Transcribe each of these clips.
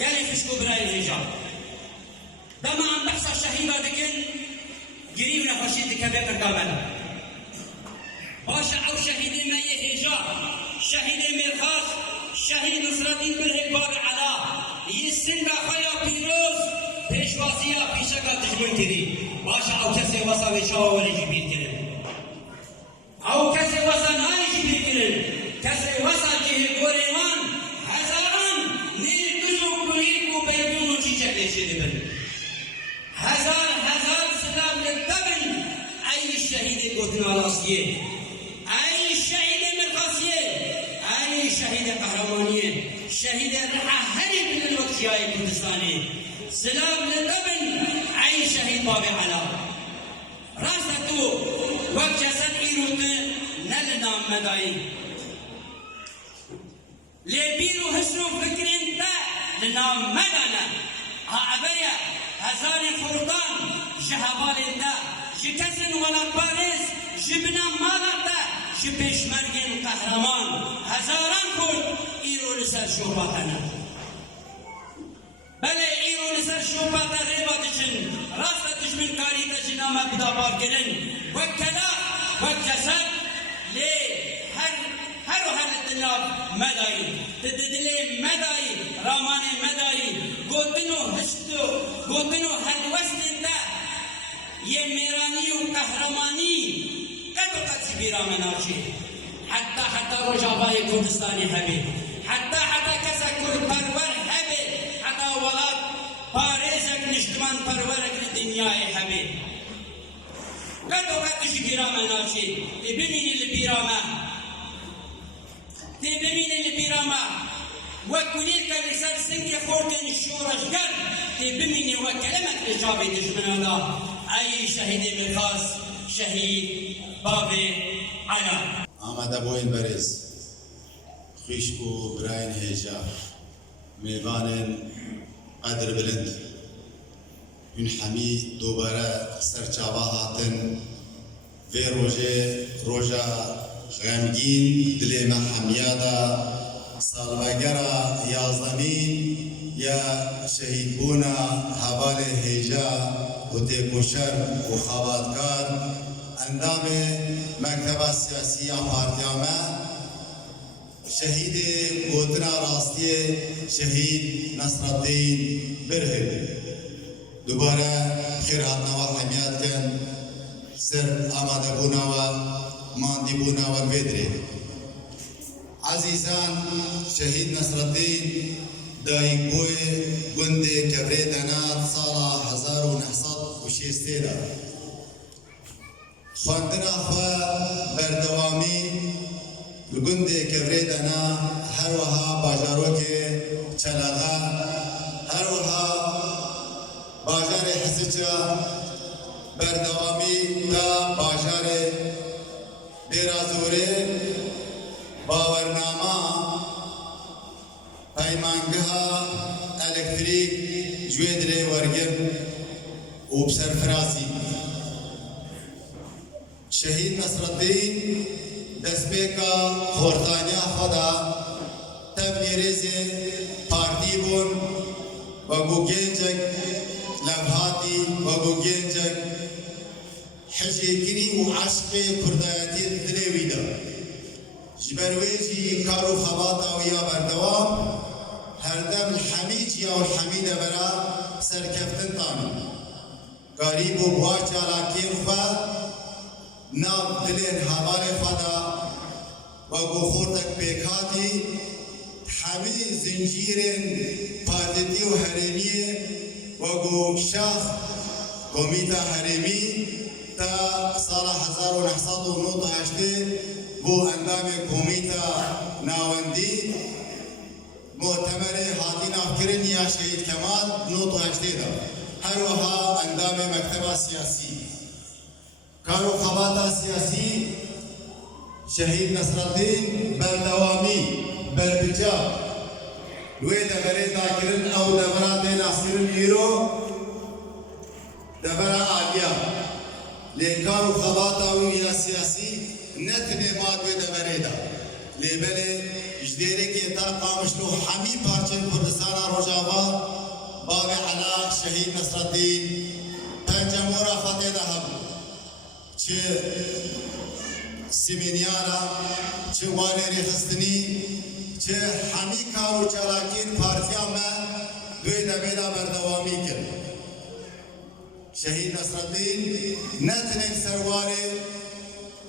گلی خشکو برای هجاب دما ام بحثا شهیدا دکن گریب نخوشی دکبه کردامنا باشا او شهیدی ما هجاب شهیدی مرخاص شهید نصرالدین بالهباب علا یسن بخویا پیروز پیشوازیا پیشکا دشمن کری باشا او کسی واسا وشاو ولی جبیر کرن او کسی واسا نای جبیر کرن کسی واسا جه گوریوان هزاران نیل دوزو کنیر کو بیدونو چیچه پیشه دیبن هزار سلام لدبن ای شهید گوتنا راستیه ای شهید مرخاصیه ای شهید قهرمانیه شهید رحا هری من الوقتیای کردستانی سلام للابن ای شهید باب علا راست تو وقت جسد ایروت نلنام مدائی لیبیرو حسنو فکرین تا لنام مدانا ها ابریا هزار خردان جهبال تا جکسن ولا پارس جبنا مالا تا جبشمرگن قهرمان هزاران خود ایرو لسر شوباتنا بله ایرو لسر شوباتا ریبا دچن راست دشمن کاری دچن اما بدابار کرن وقت کلا وقت جسد لی هر الدناب مدائی تددلی مدائی رامان مدائی گوتنو هستو گوتنو هر وست دا یہ میرانی و قهرمانی قد سبیرا مناشی حتی رجابای کردستانی هبی حتی کسا کرد پرور هبی حتی ولاد پارزک نشتمان پرورک دنیای هبی قد سبیرا مناشی تی بمینی لبیراما وكليل كالرسال سنك خوردن شورشگر تی بمینی و کلمت اجابی دشمنانا ای شهید مرخاص شهید باب علا آمده بوین بریز خیشکو براین هیجا میوانن قدر بلند این همی دوباره سرچاوا هاتن و روژا غمگین دل محمیادا سالوگرا یازدمین یا شهید بونا حوال هیجا و تیپوشر و خواباتکار اندام مکتب سیاسی پارتیامه شهید گوتنا راستی شهید نصرالدین برهب دوباره خیر هاتنا و حمیات کن سر آماده بونا و ماندی بونا و الویدری عزیزان شهید نصرالدین دایک بوی گند کبری دنات سالا 1960 دا خواندنا خواه بردوامی گند کبری دنا هر وها باجارو که چلاغا هر وها باجار حسچا بردوامی تا باجار دیرازوره باورنامه پیمانگاه الکتریک جویدره ورگر و بسرفرازی شهید نصرالدین دستبیکا خورتانیا خدا تبلیریز پارتی بون و گو گنجک لبهاتی و گو گنجک حجیگری و عشق کردایتی دلیوی دا جبرویجی کارو خباتا و یا بردوام هر دم الحمید یا الحمید برا سرکفتن تانی قریب و بواج علاقین خواه ناب دلین حوال خدا و گو خورتک پیکاتی همی زنجیرین پادتی و حرینی و گو شاخ کمیتا حریمی تا سال 1998 بو اندام کمیتا ناوندی مؤتمر حاضرین افکرین یا شهید کمال 98 دا هر وها اندام مکتب سیاسی کارو خباتا سیاسی شهید نصرالدین بردوامی بربجا وی دبره داکرین او دبره دین اصیرین ایرو دبره آلیا لیکارو خباتا وی سیاسی نتنه مادوی دبره دا لیبله اجدیره که تا قامشلو همی پارچن کردستان روجاوا علا شهید نصرالدین پنجمورا خطه دهب چه سیمینیانا چه وانری خستنی چه حمیکا و چلاکین پارتیا ما دوی دبیدا بردوامی کرد شهید نصرالدین نتنین سرواره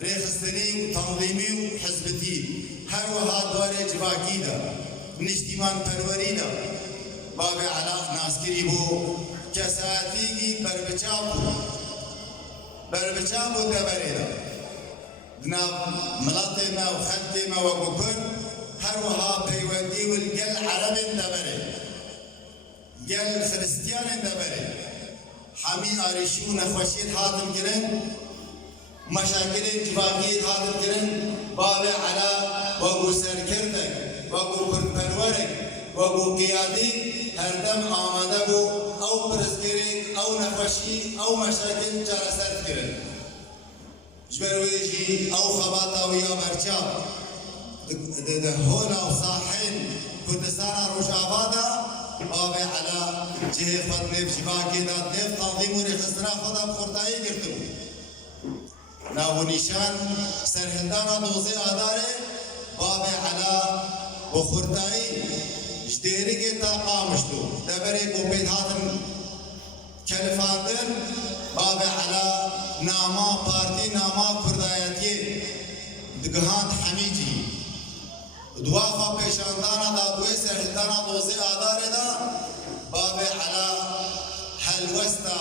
ریخستنی و تنظیمی و حزبتی هر وها دواره جواکی دا نشتیمان پروری دا باب علا ناسکری بو کساتی کی بربچاب بو دبری دا دنا ملات ما و خلط ما و گکر هر وها پیوندی و الگل عرب دبری گل خريستيان دبري حمي آريشي و نخوشيت حاتم كرن مشاكل اتفاقيت حاتم كرن بابي على وقو سركردك وقو كرپرورك وقو قيادي هردم آماده بو او برزگرك او نخوشي او مشاكل جارسرد كرن جبرويجي او خباتا ويا برچاب ده هونا و صاحين كردستان روشافادا بابي على جهة خد نيف شباكي دا نيف تنظيم ورخصنا خدا بخورتاي گرتو ناو نشان سرهندانا دوزي آداره بابي على بخورتاي جديري گتا قامشتو دبري قوبيت هاتم كلفاندن بابي على ناما بارتي ناما كرداياتي دقهاند حميجي دواخا پیشاندانا دا دوی سرهندانا دوزی آداره دا باب علا حلوستا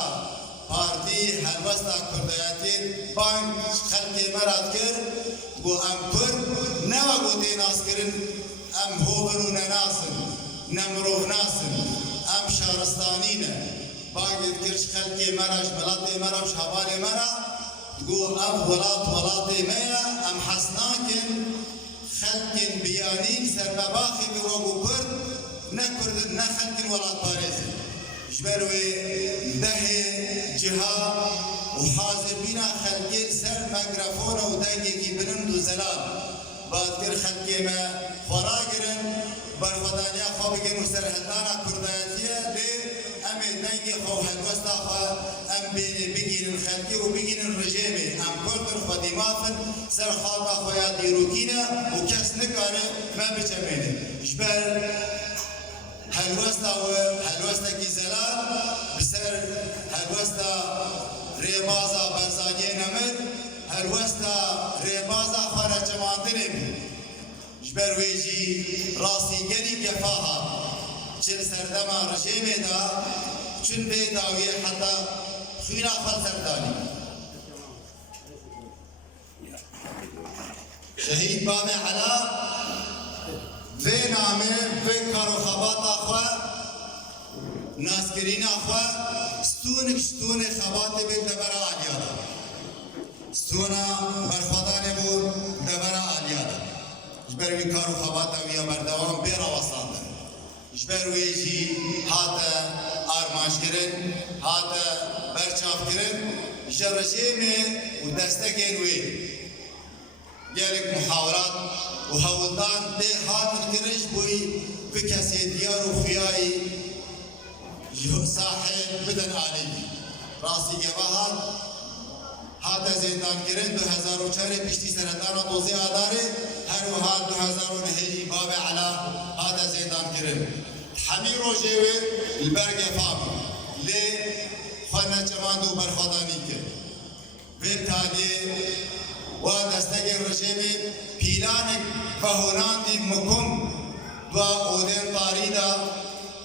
پارتی حلوستا کردایاتی بانک خلقی مراد کر گو ام کرد نوا گو دیناس کرن ام هوبن و نناسن نمروف ناسن ام شارستانین بانک کرش خلقی مراش ملاتی مراش حوالی مرا گو ام ولاتی میا ام حسناکن خلق بيانين سرباخي بوغو كرد نكرد نخلق ولا طارز جبروي ده جها وحاضر بنا خلقين سر ميكروفون ودنگي كي بنندو زلال بعد كر خلقي ما خراجرن برخدانيا خوبگين وسرهدانا كردانيا لي امي دنگي خو حلوستا خو ام بيجين الخلقي وبيجين الرجيمي ام كردن خدماتن سر خاطا خويا ديروكينا وكاس نكاره ما بجمينه جبال حلوستا كي زلال بسر حلوستا ريبازا برزانيه نمر حلوستا ريبازا خارج جماعتين جبال ويجي راسي جري كفاها چل سردما رجيمه دا چن بيداوي حتى خيرا خل سرداني شهيد بابي على في نامه في كارو خبات اخوة ناسكرين اخوة ستونك خبات بيت دبرا عليادا ستونا برخداني بود دبرا عليادا جبروي كارو خبات ويا بردوام بيرا وصانده جبرويجي هاتا آرماش کرن هاتا برچاف کرن جرجيمه ودستگين وي گرک محاورات و هولدان ده هاتن کرش بوی بکسی دیار و خیایی صاحب بدن عالی راسی گواهات هات زندان کرن 2004 پشتی سردان دوزی آداره هر وها 2009 باب علا هات زندان کرن حمی روژه البرگ فاب لی خانه چماندو برخدانی کرد بالتالي ودستگی رژیمی پیلانک فهوراندی مکم و اودن طاریدا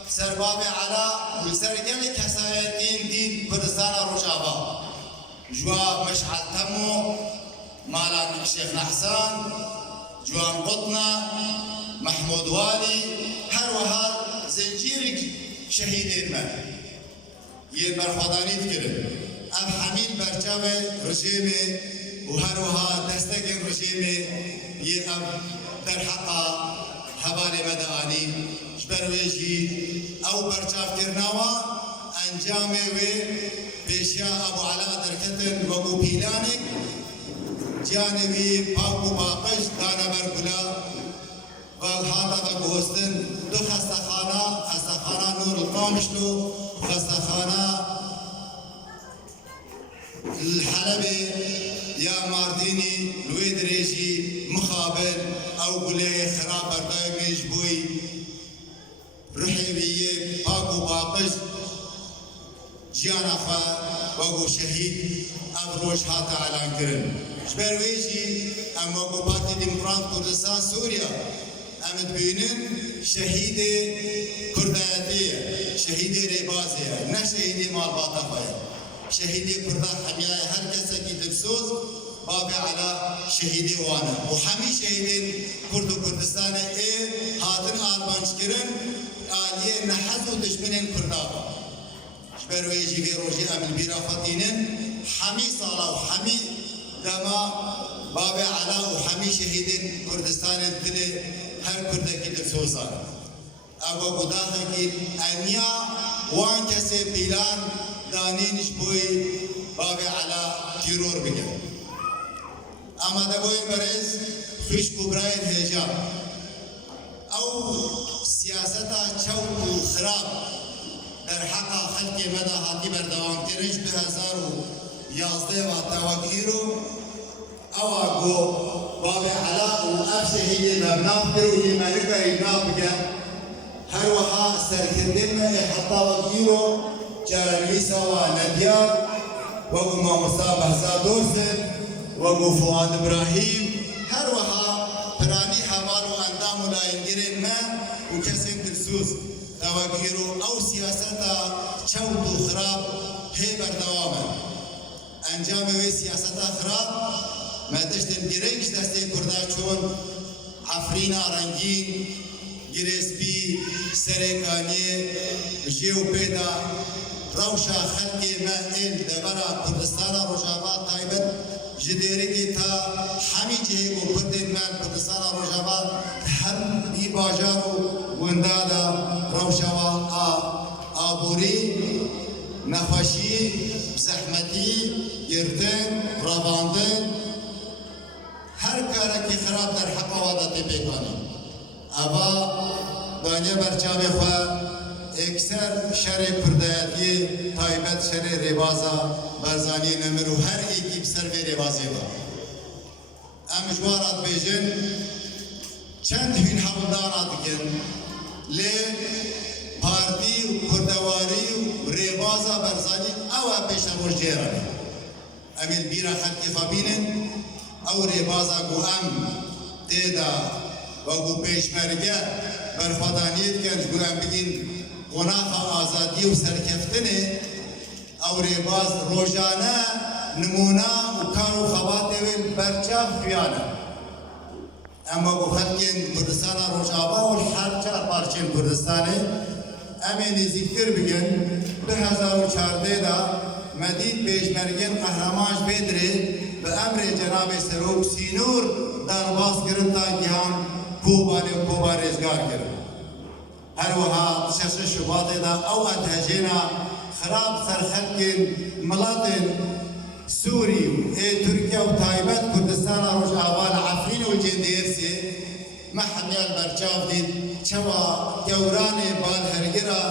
سرباب علا و سرگل کسایتین دید کردستان روشابا جوا مشعل تمو مالان الشيخ نحسان جوان قطنا محمود والي هر وهر زنجيرك شهيدين ما يبرخدانيت كده ام حميد برجاوه رژیمی و هر وها دستک رژیمی ام در حقا حوالي مدعاني جبرويجي او برجاف كرناوا انجامي وي بيشيا ابو علاء دركتن وابو بيلانك جانبي باقو باقش دانا برقلا والهاتا دا گوستن دو خستخانه نور القامشلو خستخانه الحلبي يا مارديني لوي دريجي مخابل او قولي خراب برداي مجبوي روحي بيه باقو باقش جيانا خا وقو شهيد ابروش هاتا اعلان كرن جبر ويجي ام وقو باتي ديمقراط كردستان سوريا ام تبينن شهيد كرداتية شهيد ريبازية نه شهيد مال باطفية شهيدي كردا حمياء هر کسی کی دبسوز بابي على شهيدي وانا وحمي شهيدين كرد كردستان هاتن آربانش کرن آلية نحزو دشمنين كردابا شبرو يجي في روجي أمل بيرا فتينن حمي صالة وحمي دما بابي على وحمي شهيدين كردستان الدل هر كردا کی دبسوزان أبو قداخة کی أنيا وان کسی بيلان دانينش بوي بابي على تيرور بكر اما دا بوي برز خوش ببراي الهجاب او سياستا چوت و خراب در حقا خلق مدى هاتي بردوام ترش 2011 و تواقيرو او اقو بابي على و افشه هي نبناف کرو يمالكا يبناف بكر هر وحا سركندن ما احطا وقيرو جارنويسا ونديار وقو ماموسا بهزا دورسل وقو فؤاد ابراهيم هر وها براني حمال واندام لا ينجرين ما وكسين ترسوس تواكيرو او سياستا چوت خراب هي بردواما انجام وي سياستا خراب ما تشتم جرينش دستي كردا چون عفرينا رنگين گرسپی سرکانی جیو پیدا روشا خلقی ما ایل دبرا کردستان روجاوا تایبت جدیری کی تا همی جهی کو کردن من کردستان روجاوا هم بی باجارو وندادا روشاوا آبوری نخوشی زحمتی گردن رواندن هر کاری که خراب در حق واداتی بکنی اوا دانیه برچاوی خواه اکثر شر کردایتی تایبت شر ربازا برزانی نمرو هر ایکی بسر به ربازی با ام جوارات بیجن چند هین حمدانات کن لی پارتی و کردواری و ربازا برزانی او پیشن روش جیرانی امیل بیرا خلقی خبینن او ربازا گو ام تیدا وقو پیشمرگه برخوادانیت کنج گو ام بگین قناخ آزادی و سرکفتنه او ریباز روزانه نمونه و کار و خباته ویل برچاف بیانه اما گو خلقین کردستان روجاوا و هر چار پارچین کردستانه امی نزیکتر بگن 2014 دا مدید پیشمرگین قهرمانش بدره به امر جناب سروک سینور درباس گرن تا گیهان کوبانی و کوبا رزگار کرد هر وها شش شباط دا او اتهجينا خراب سرخلق ملاط سوري تركيا وتايبات كردستان روج آوان عفرين والجنديرسي محميال برچاف دید چوا يوران بالهرگرا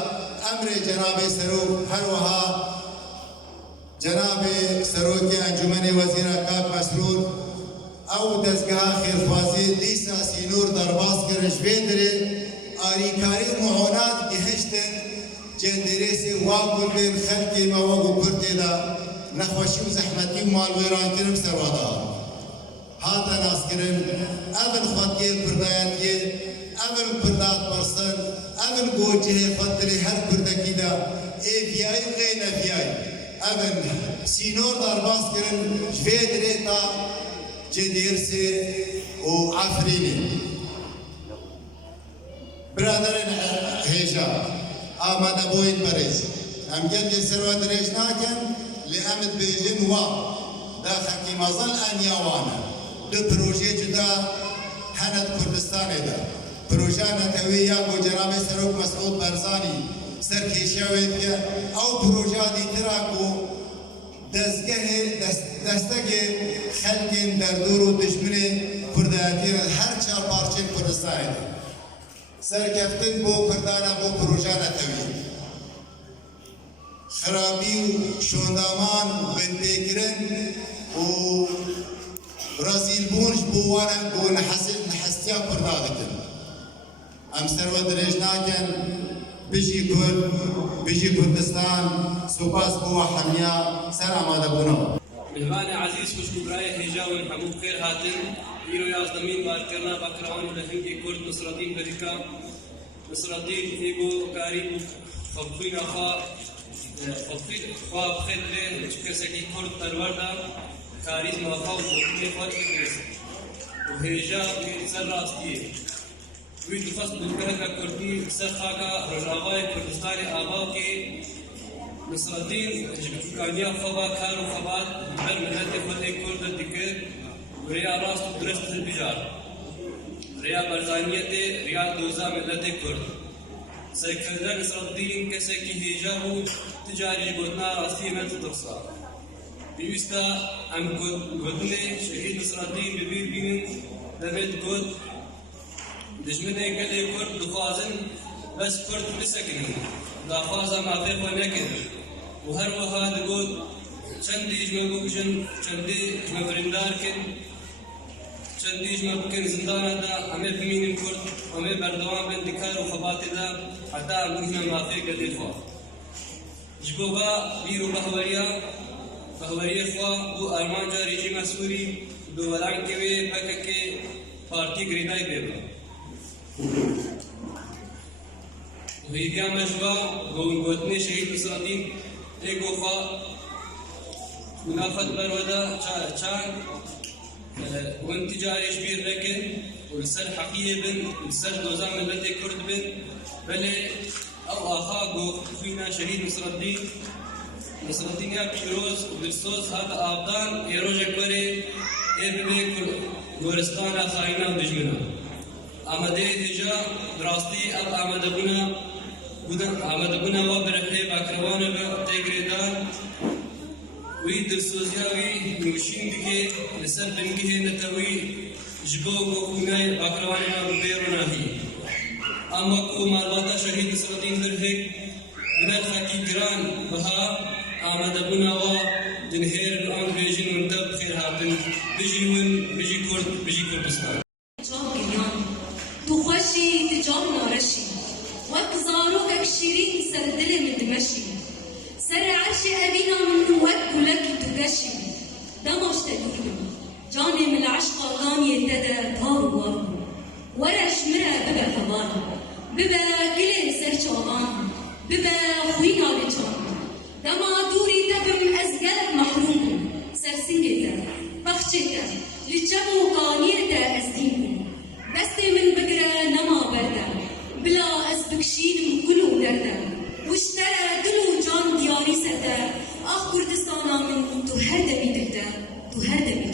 امر جناب سروک هر وها جناب سروک انجمن وزیر کاک مسرور او دزگاه خیرخوازی دیسا سینور درباس کرش بیدره آریکاری و معونات گهشتن جندریسی واقل بین خلقی ما وقو کرده دا نخوشی و زحمتی و مال ویران کرم سروادا هاتا ناس کرن اول خودگی کردایتی اول کردات برسن اول گوجه خودلی هر کردکی دا ایفیای و غین افیای اول سینور درباس کرن جوید ریتا جندریسی و عفرینی برادران هیجا آماده بوید بریز ام گل سروا دريج ناكن لأمد بيجن وا دا حكيم ظل أن يوانا دو بروجي جدا هند كردستان دا بروجانا تويا و جناب سروك مسعود برزاني سركيشاويت او بروجا دي تراكو دستگه خلقین در دور و دشمن کردایتی هر چهار پارچین کردستان دا سرکفتن بو کردانا بو پروژه نتوی خرابی و شوندامان بنتکرن و رازیل بونش بوانه بو نحسیا پردادکن ام سرو درێژ ناکەن بژی کورد بژی کوردستان سوپاس بۆ هەمیا سەر ئامادەبوونەوە مهمان عزیز خوشکبرای هێژاون هەموو بخێر هاتن ئیرۆ یازدەمین بارکردنا بەکراون لە هەنگی کورد نسرەدین بەریکا نسرەدین هێبۆ کاری خەڵخوینە خوا بخێر لێ کەسێکی کورد پەروەردە کاریزما خوا و خۆتنی خۆت بکرێت و هێژا سەر ڕاستیە وی دخست بکرک کردی سر خاکا رجاوای کردستان آباو که نصرالدین جبکانیا خوابا کار و خوابات بر ملت خود کرد دکر ریا راست و درست بجار ریا برزانیت ریا دوزا ملت کرد سرکردن نصرالدین کسی که هیجا و تجاری بودنا راستی ملت درسا بیوستا ام گودن شهید نصرالدین ببیر بینن دمت گود دشمنه گلی کرد دخوازن بس کرد بسکنن دخوازا معفی خو نکن و هر وها دگود چندی جمع بکشن چندی جمع برندار کن چندی جمع بکن زندان دا همه بمینن کرد همه بردوان بین دکار و خبات دا حتی امکنه معفی گلی خوا جبوبا بیرو بهوریه خوا و ارمان جا رژیم سوری دو ولان کوی پکک پارتی گرینای بیبا ویدیا مجبا گوتنی شهید نصرالدین ایک وفا منافت برودا چان وانتجارش بیر لكن ولسر حقيقي بن ولسر دوزان ملت كرد بن بل او اخا فينا شهيد نصرالدين يا بيروز وبالصوص هذا ابدان يروجك بري ابني گورستان خاينا ودجمنا آمده دیجا دراستی اب آمده بنا و برخی باکروانه به تگریدان وی درسوزیاوی نوشین دیگه لسر بنگه نتوی جبو و خونای باکروانه به بیروناهی اما کو مالواتا شهید نصرالدین درهک بنات خاکی گران بها آمده بنا و دنهیر الان بیجین وندب خیر هاتن بجی کردستان تو خوشی تجاه نارشی وقت زاروكك شيرين سر دل من دمشي سر عرش أبينا من نوات بلك تقشي دمش تديدم جاني من العشق غان يتدى طار وار ورش مرا ببا حبان ببا كل سر شوغان ببا خوينا لجان دما دوري تبم أزقل محروم سر سنجتا بخشتا لجمو قانيرتا أزدينكم دستي من بقرة نما بردا بلا أزبكشين كلو دردا واشترى دلو جان دياري سدا أخ كردستانا من تو هردمي دلدا تو هردمي